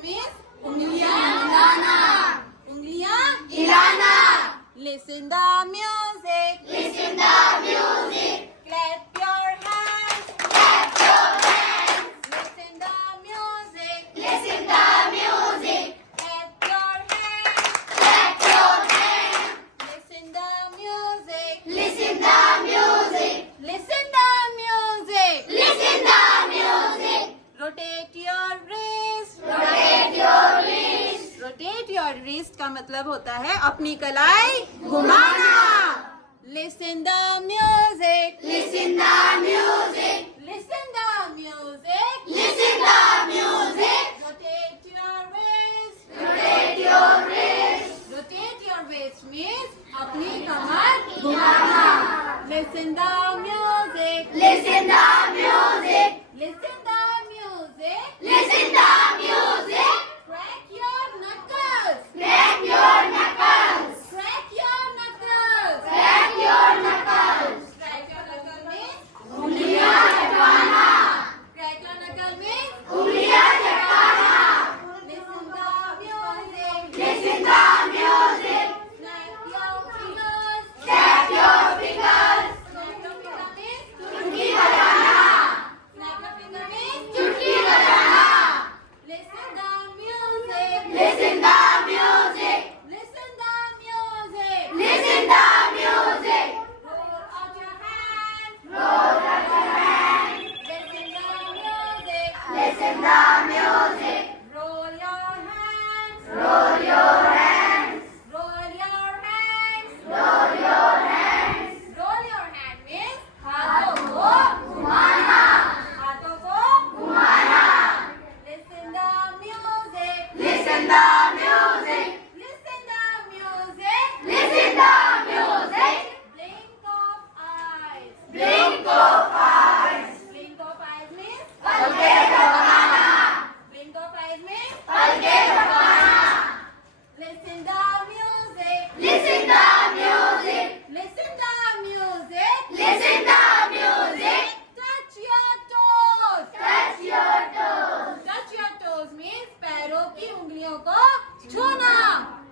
Hand means उंगलियां हिलाना, उंगलियां हिलाना। Listen the music, listen the music. Clap your hands, clap your hands. Listen the music, listen the music. Clap your hands, clap your hands. Listen the music, listen the music. Listen the music, listen the music. Rotate your wrist, rotate your wrist. Rotate your wrist का मतलब होता है अपनी कलाई घुमाना। Listen the music, listen the music. Listen the music, listen the music. Rotate your wrist, rotate your wrist. Rotate your wrist means अपनी कमर घुमाना। Listen the music, listen the music. Listen the music, listen the music. Crack your knuckles, crack your knuckles, crack your knuckles, crack your knuckles. Crack your knuckle means उंगलियां चटकाना। Crack your knuckle means उंगलियां चटकाना। Listen the music, listen the music. Snap your fingers, snap your fingers. Snap your finger means चुटकी बजाना। Snap your finger means चुटकी बजाना। Listen the music, listen the music. Listen the music, listen the music. Roll out your hands, roll out your hands. Listen the music, listen the music. Roll your hands, roll your hands. Roll your hands, roll your hands. Roll your hand means हाथों को घुमाना, हाथों को घुमाना। Listen the music, listen the music. Listen the music, listen the music. Blink of eyes, blink of eyes. Blink of eyes means पलके झपकाना। Blink of eyes means पलके झपकाना। Listen the music, listen the music. Listen the music, listen the music. Touch your toes, touch your toes. Touch your toes means पैरों की उंगलियों को छूना।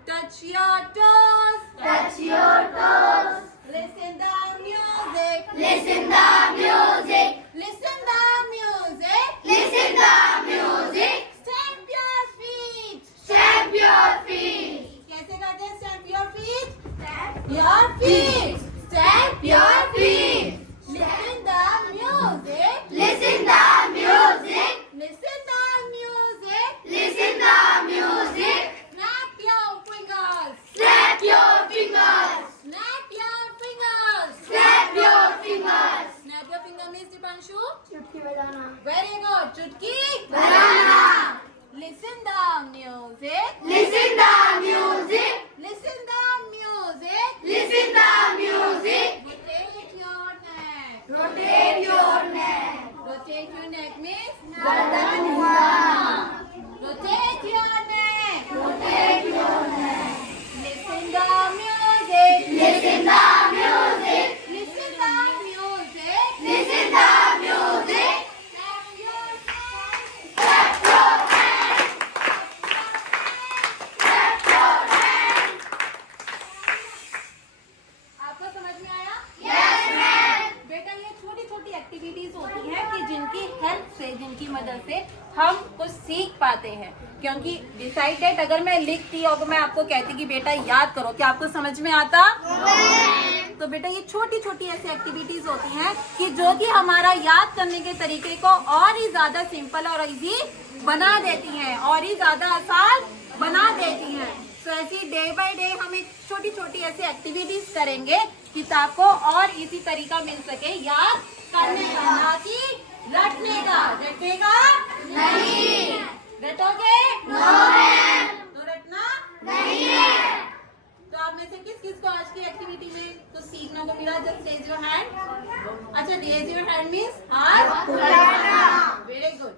Touch your toes, touch your toes. Listen the music, listen the music. Listen the music, listen the music. Stamp your feet, stamp your feet. कैसे करते हैं stamp your feet? Stamp your feet, stamp your feet. Listen the music, listen the music. Listen the music, listen the music. Snap your fingers, snap your fingers. Snap your fingers, snap your fingers. Snap your finger means Dipanshu? चुटकी बजाना। Very good. चुटकी बजाना। Listen the music, listen the music. Listen the music, listen the music. Rotate your neck, rotate your neck. Rotate your neck means गर्दन घुमाना। Rotate your neck, rotate your neck. Listen the music, listen the music. Listen the music, listen the music. Clap your hands, clap your hands. Clap your hands. आपको समझ में आया? Yes, ma'am. बेटा ये छोटी छोटी एक्टिविटीज होती हैं कि जिनकी हेल्प से, जिनकी मदद से हम कुछ सीख पाते हैं। क्योंकि डिसाइडेड अगर मैं लिखती और मैं आपको कहती कि बेटा याद करो, क्या आपको समझ में आता? तो बेटा ये छोटी छोटी ऐसी एक्टिविटीज होती हैं कि जो कि हमारा याद करने के तरीके को और ही ज्यादा सिंपल और इजी बना देती हैं, और ही ज्यादा आसान बना देती हैं। तो ऐसी डे बाय डे हम एक छोटी छोटी ऐसी एक्टिविटीज करेंगे कि आपको और इजी तरीका मिल सके याद करने का, ना कि रटने का। रटेगा नहीं, रटोगे नो मैम। तो रटना नहीं है। तो आप में से किस किस को आज की एक्टिविटी में कुछ सीखने को मिला? Just raise your hand. अच्छा, रेज योर हैंड मीन्स हाथ उठाना। Very good.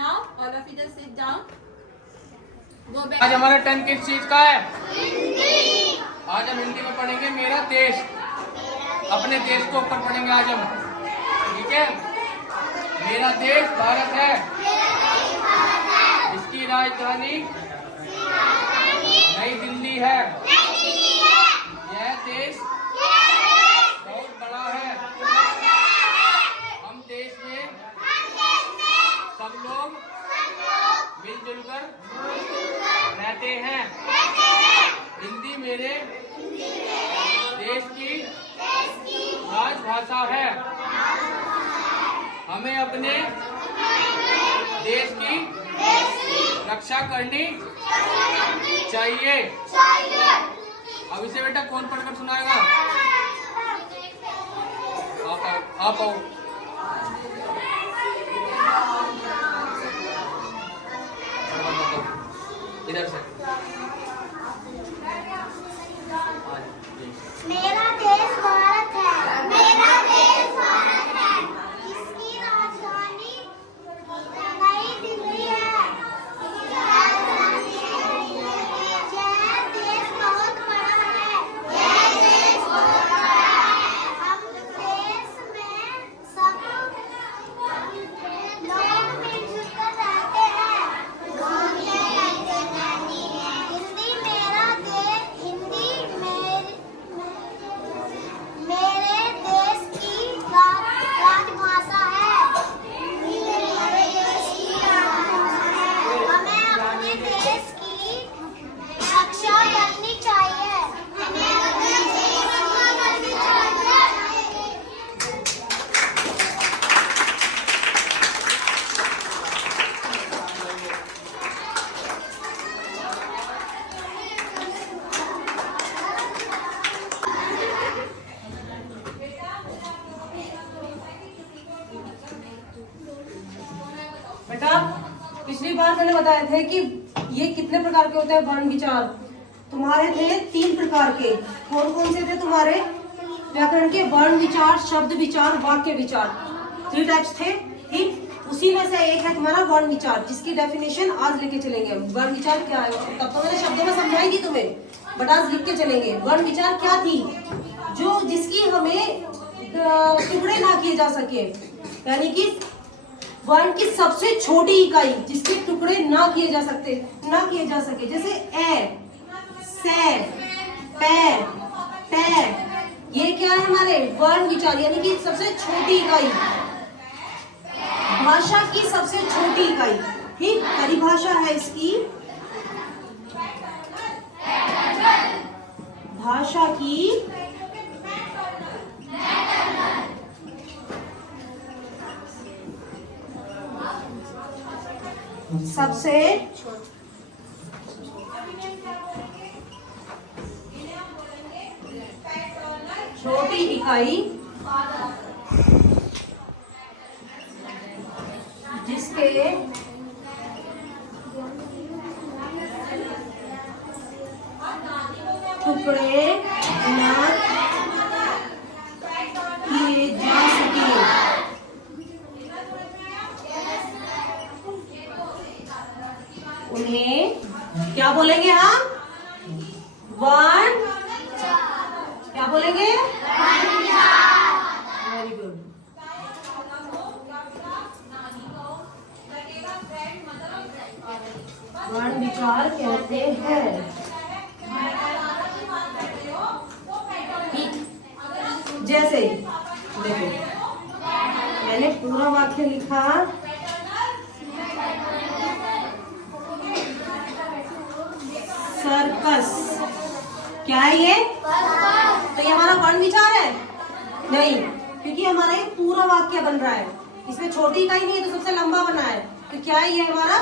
Now all of you just sit down. आज हमारा 10 किस चीज का है? हिंदी। आज हम हिंदी में पढ़ेंगे मेरा देश। अपने देश को ऊपर पढ़ेंगे आज हम, ठीक है? मेरा देश भारत है, इसकी राजधानी राजधानी नई दिल्ली है। यह देश बहुत बड़ा है। हम देश में सब लोग मिलजुल कर रहते हैं। हिंदी मेरे देश की राजभाषा है। हमें अपने देश की रक्षा करनी चाहिए। अब इसे बेटा कौन पढ़कर सुनाएगा? आप आओ। इधर से। मेरा देश भारत है। मेरा देश भारत है। इसकी राजधानी नई दिल्ली है। यह देश बहुत बड़ा है। यह देश बहुत बड़ा है। हम देश में सब लोग मिलजुल कर रहते हैं। मेरे देश की राजभाषा है। हमें अपने देश की रक्षा करनी चाहिए। बेटा पिछली बार मैंने बताए थे कि ये कितने प्रकार के होते हैं वर्ण विचार। तुम्हारे थे 3 प्रकार के। कौन कौन से थे तुम्हारे? व्याकरण के वर्ण विचार, शब्द विचार, वाक्य विचार। 3 टाइप्स थे। ठीक, उसी में से एक है तुम्हारा वर्ण विचार, जिसकी डेफिनेशन आज लेके चलेंगे। वर्ण विचार क्या है? तब तो मैंने शब्दों में समझाई थी तुम्हें, बट आज लिख के चलेंगे। वर्ण विचार क्या थी? जो जिसकी हमें टुकड़े ना किए जा सके, यानी कि वर्ण की सबसे छोटी इकाई जिसके टुकड़े ना किए जा सके, जैसे ए, से, पे, टे। ये क्या है हमारे वर्ण विचार, यानी कि सबसे छोटी इकाई, भाषा की सबसे छोटी इकाई। ठीक, परिभाषा है इसकी, भाषा की सबसे छोटी इकाई जिसके टुकड़े ना किए जा सके। उन्हें क्या बोलेंगे हम? वर्ण। क्या बोलेंगे? Very good. वर्ण विचार कहते हैं। जैसे देखो, मैंने पूरा वाक्य लिखा। सर्कस। क्या है ये? तो ये हमारा वर्ण विचार है? नहीं, क्योंकि हमारा ये पूरा वाक्य बन रहा है। इसमें छोटी इकाई नहीं है, तो सबसे लंबा बना है। तो क्या है ये हमारा?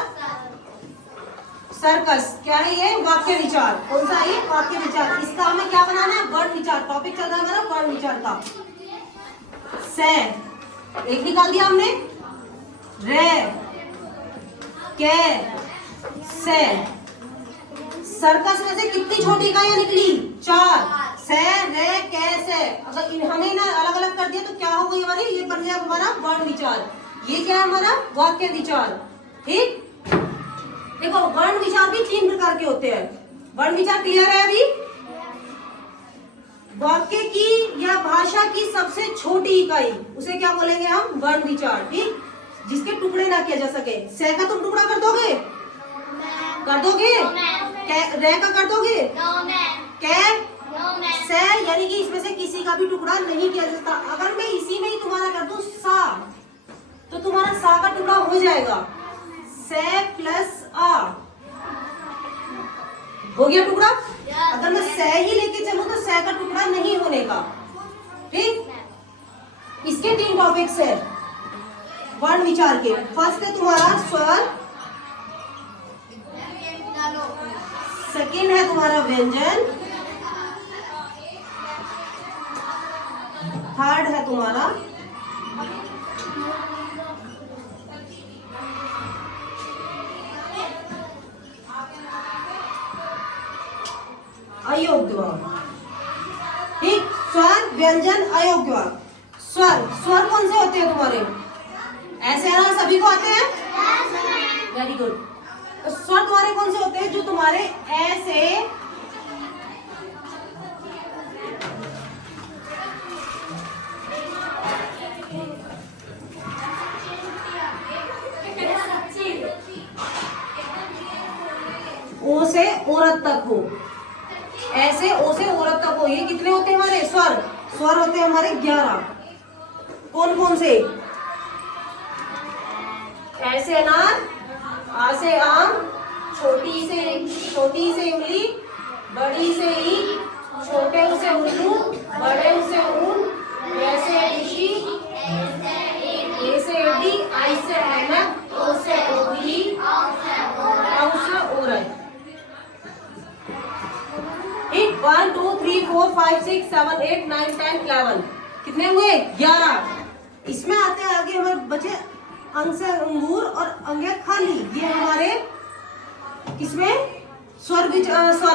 सर्कस। क्या है ये? वाक्य विचार। कौन सा है ये? वाक्य विचार। इसका हमें क्या बनाना है? वर्ण विचार। टॉपिक चल रहा है हमारा वर्ण विचार का। से एक निकाल दिया हमने, रे, के, से। सर्कस में से कितनी छोटी इकाइयां निकली? 4। से, रे, के, से। अगर हमें ना अलग अलग कर दिया तो क्या हो गई हमारी? ये बन गया हमारा वर्ण विचार। ये क्या है हमारा? वाक्य विचार। ठीक, देखो वर्ण विचार भी 3 प्रकार के होते हैं। वर्ण विचार क्लियर है अभी? वाक्य की या भाषा की सबसे छोटी इकाई, उसे क्या बोलेंगे हम? वर्ण विचार। ठीक, जिसके टुकड़े ना किया जा सके। से का तुम टुकड़ा कर दोगे? कर दोगे? रे का कर दोगे? कै से, यानी कि इसमें से किसी का भी टुकड़ा नहीं किया जा सकता। अगर मैं इसी में ही तुम्हारा कर दूं सा, तो तुम्हारा सा का टुकड़ा हो जाएगा। से प्लस आ हो गया टुकड़ा। अगर मैं से ही लेके चलूं तो से का टुकड़ा नहीं होने का। ठीक, इसके 3 टॉपिक्स है वर्ण विचार के। फर्स्ट है तुम्हारा स्वर, सेकंड है तुम्हारा व्यंजन, थर्ड है तुम्हारा अयोग्य वाक्य। ठीक, स्वर, व्यंजन, अयोग्य वाक्य। स्वर, स्वर कौन से होते हैं तुम्हारे? ऐसे है ना, सभी को आते हैं? Very good. स्वर तुम्हारे कौन से होते हैं? जो तुम्हारे ऐसे ओ से औरत तक हो, ऐसे ओ से औरत तक हो। ये कितने होते हैं हमारे स्वर? स्वर होते हैं हमारे 11। कौन कौन से? ऐसे अनार, आ से आम, छोटी से इमली, बड़ी से ईख, छोटे से उल्लू, बड़े से ऊन, ऐसे ऋषि, ए से एडी, आई से ऐनक, ओ से ओढ़ी, औ से औरत। 1 2 3 4 5 6 7 8 9 10 11। कितने हुए? 11। इसमें आते हैं आगे हमारे बचे अंग से अंगूर और अंगे खाली। ये हमारे किसमें? स्वर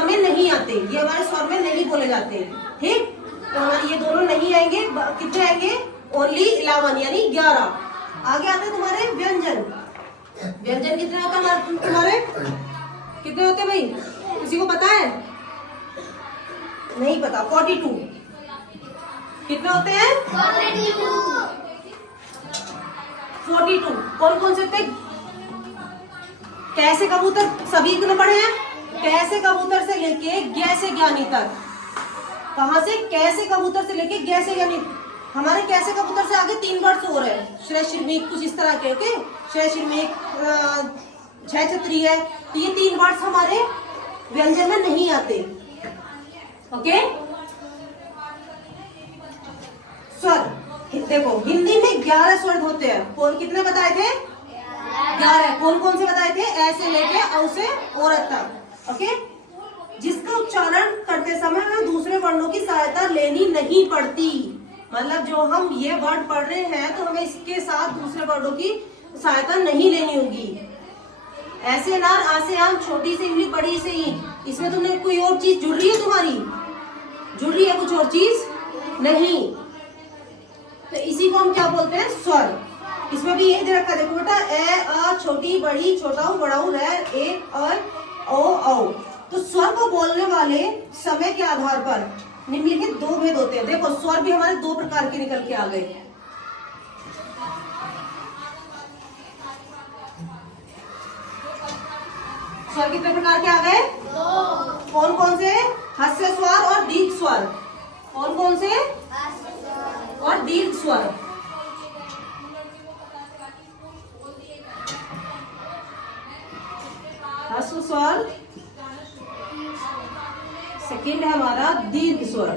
में नहीं आते, ये हमारे स्वर में नहीं बोले जाते। ठीक, तो हमारे ये दोनों नहीं आएंगे। कितने आएंगे? ओनली 11 यानी 11। आगे आते हैं तुम्हारे व्यंजन। व्यंजन कितने होते हैं तुम्हारे? कितने होते हैं भाई? किसी को पता है? नहीं पता। 42। कितने होते हैं? 42। कौन कौन से होते हैं? कैसे कबूतर सभी ने पढ़े हैं? कैसे कबूतर से लेके गे से ज्ञानी तक। कहां से? कैसे कबूतर से लेके गे से ज्ञानी। हमारे कैसे कबूतर से आगे 3 वर्ड्स हो रहे हैं। श्रेय शिरमेघ, कुछ इस तरह के। ओके, श्रेय शिरमेघ, जय छतरी है। तो ये 3 वर्ड्स हमारे व्यंजन में नहीं आते। ओके, स्वर देखो, हिंदी में 11 स्वर होते हैं। कौन कितने बताए थे? 11। कौन कौन से बताए थे? ऐसे लेके औ से औरत तक। ओके, जिसका उच्चारण करते समय हमें दूसरे वर्णों की सहायता लेनी नहीं पड़ती। मतलब जो हम ये वर्ड पढ़ रहे हैं तो हमें इसके साथ दूसरे वर्डों की सहायता नहीं लेनी होगी। ऐसे नार, आसे आम, छोटी से इमली, बड़ी से ईंट। इसमें तुमने कोई और चीज जुड़ रही है? तुम्हारी जुड़ रही है कुछ और चीज? नहीं। तो इसी को हम क्या बोलते हैं? स्वर। इसमें भी यही दे रखा है, देखो बेटा, ए आ, छोटी बड़ी, छोटा बड़ाऊ, रै, ए और ओ औ। तो स्वर को बोलने वाले समय के आधार पर निम्नलिखित 2 भेद होते हैं। देखो, स्वर भी हमारे 2 प्रकार के निकल के आ गए। स्वर कितने प्रकार के आ गए? 2। कौन कौन से? हास्य स्वर और दीर्घ स्वर। कौन कौन से? और दीर्घ स्वर। हास्य स्वर, सेकंड है हमारा दीर्घ स्वर।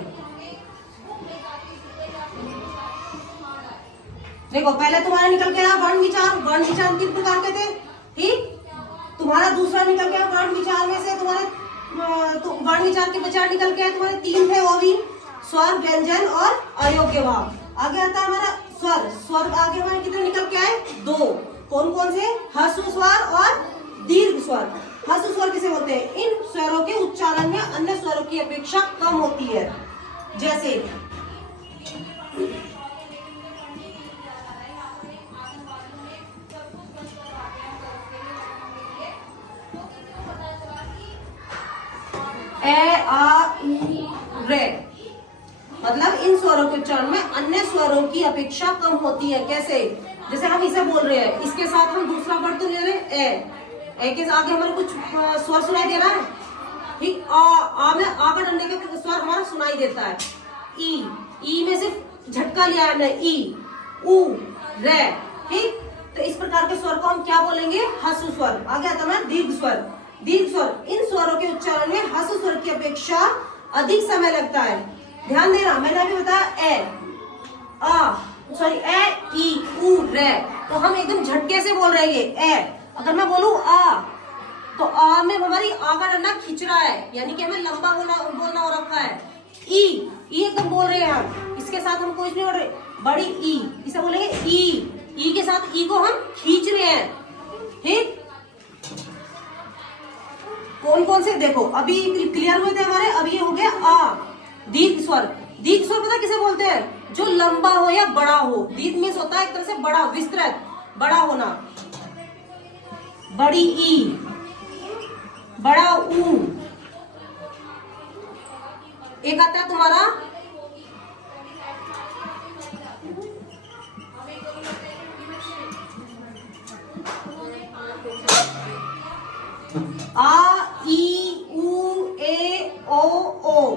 देखो, पहले तुम्हारा निकल के आया वर्ण विचार। वर्ण विचार 3 प्रकार के थे। ठीक, तुम्हारा दूसरा निकल गया वर्ण विचार में से तुम्हारे वर्ण विचार के विचार निकल के आए तुम्हारे 3 थे, वो भी स्वर, व्यंजन और अयोग्य भाव। आगे आता है हमारा स्वर। स्वर आगे हमारे कितने निकल के आए? 2। कौन कौन से? ह्रस्व स्वर और दीर्घ स्वर। ह्रस्व स्वर किसे बोलते हैं? इन स्वरों के उच्चारण में अन्य स्वरों की अपेक्षा कम होती है। जैसे ए, आ, ई, रे। मतलब इन स्वरों के उच्चारण में अन्य स्वरों की अपेक्षा कम होती है। कैसे? जैसे हम इसे बोल रहे हैं, इसके साथ हम दूसरा वर्ड तो ले रहे हैं ए। ए के आगे हमारे कुछ स्वर सुनाई दे रहा है, ठीक। आ में आ का डंडे का स्वर हमारा सुनाई देता है। ई में सिर्फ झटका लिया है हमने, ई, उ, रे, ठीक। तो इस प्रकार के स्वर को हम क्या बोलेंगे? ह्रस्व स्वर। आगे आता है दीर्घ स्वर। दीर्घ स्वर, इन स्वरों के उच्चारण में ह्रस्व स्वर की अपेक्षा अधिक समय लगता है। ध्यान देना, मैंने अभी बताया ए, आ, सॉरी ए, ई, उ, रे, तो हम एकदम झटके से बोल रहे हैं ए। अगर मैं बोलूं आ, तो आ में हमारी आ का डंडा खींच रहा है, यानी कि हमें लंबा बोलना हो रखा है। ई एकदम बोल रहे हैं हम, इसके साथ हम कुछ नहीं बोल रहे। बड़ी ई, इसे बोलेंगे ई के साथ ई को हम खींच रहे हैं, ठीक। कौन कौन से देखो अभी क्लियर हुए थे हमारे। अब ये हो गया आ, दीर्घ स्वर। दीर्घ स्वर पता किसे बोलते हैं? जो लंबा हो या बड़ा हो। दीर्घ मीन्स होता है एक तरह से बड़ा, विस्तृत, बड़ा होना। बड़ी ई, बड़ा ऊ। एक आता है तुम्हारा आ, ई, उ, ए, ओ।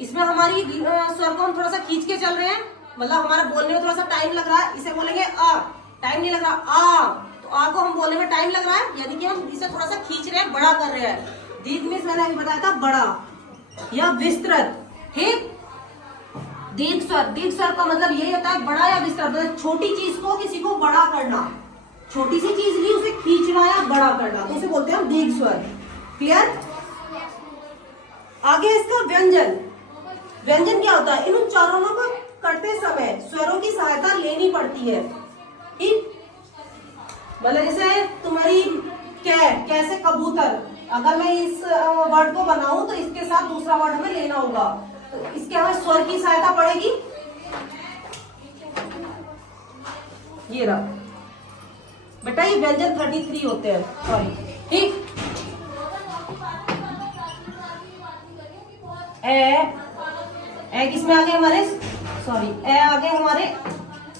इसमें हमारी स्वर को हम थोड़ा सा खींच के चल रहे हैं, मतलब हमारा बोलने में थोड़ा सा टाइम लग रहा है। इसे बोलेंगे आ, टाइम नहीं लग रहा। आ, तो आ को हम बोलने में टाइम लग रहा है, यानी कि हम इसे थोड़ा सा खींच रहे हैं, बड़ा कर रहे हैं। दीर्घ में मैंने अभी बताया था बड़ा या विस्तृत, ठीक। दीर्घ स्वर का मतलब यही होता है बड़ा या विस्तृत, मतलब छोटी चीज को किसी को बड़ा करना, छोटी सी चीज ली उसे खींचना या बड़ा करना, तो उसे बोलते हैं हम दीर्घ स्वर। क्लियर? आगे इसका व्यंजन। व्यंजन क्या होता है? इन उच्चारणों को करते समय स्वरों की सहायता लेनी पड़ती है, ठीक। मतलब जैसे तुम्हारी कैसे कबूतर, अगर मैं इस वर्ड को बनाऊं तो इसके साथ दूसरा वर्ड हमें लेना होगा, तो इसके हमें स्वर की सहायता पड़ेगी। ये रहा बेटा, ये व्यंजन 33 होते हैं, सॉरी, ठीक। ए किसमें आ गए हमारे? सॉरी, ए आ गए हमारे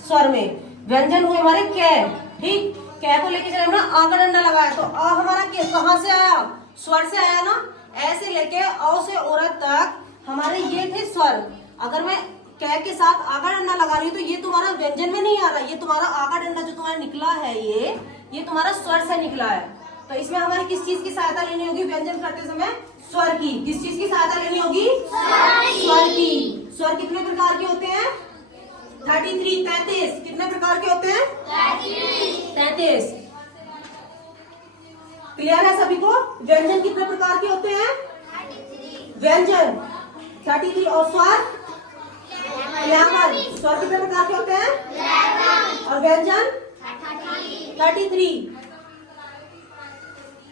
स्वर में। व्यंजन हुए हमारे कै, ठीक। कै को लेके चले ना, आ का डंडा लगाया तो आ हमारा कहाँ से आया? स्वर से आया ना। ऐसे लेके औ से औरत तक हमारे ये थे स्वर। अगर मैं कै के साथ आ का डंडा लगा रही हूँ तो ये तुम्हारा व्यंजन में नहीं आ रहा, ये तुम्हारा आ का डंडा जो तुम्हारा निकला है ये तुम्हारा स्वर से निकला है। तो इसमें हमारी किस चीज की सहायता लेनी होगी व्यंजन करते समय? स्वर की। किस चीज की सहायता लेनी होगी? स्वर की। स्वर कितने प्रकार के होते हैं? 33, 33। कितने प्रकार के होते हैं? 33। क्लियर है सभी को? व्यंजन कितने प्रकार के होते हैं? व्यंजन 33 और स्वर 11। स्वर कितने प्रकार के होते हैं? और व्यंजन 33।